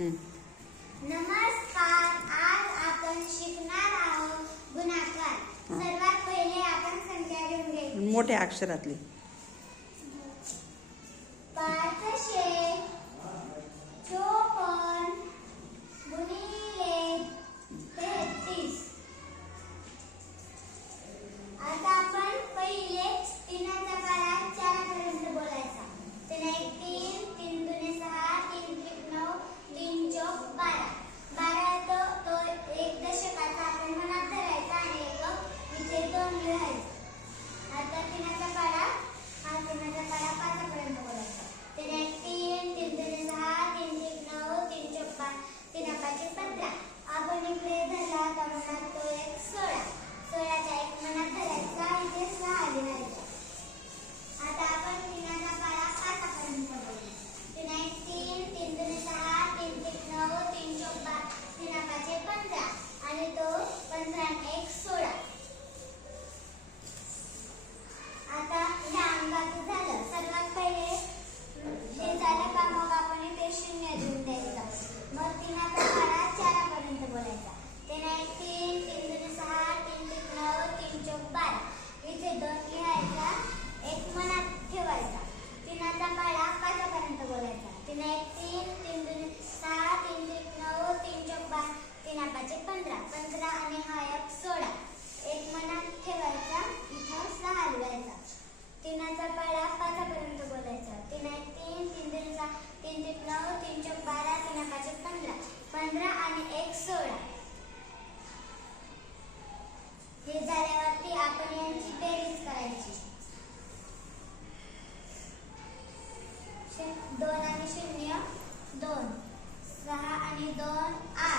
नमस्कार आज आपण शिकणार आहोत गुणाकार. सर्वात पहिले आपण संख्या घेऊन मोठ्या अक्षरातली. वेळ आहे. आता तीनाचा पाडा हा तीन तीन सहा तीन नऊ तीन चप्पा तीन पाचशे पंधरा आपण इकडे धरला का दोन आणि शून्य दोन. सहा आणि दोन आठ.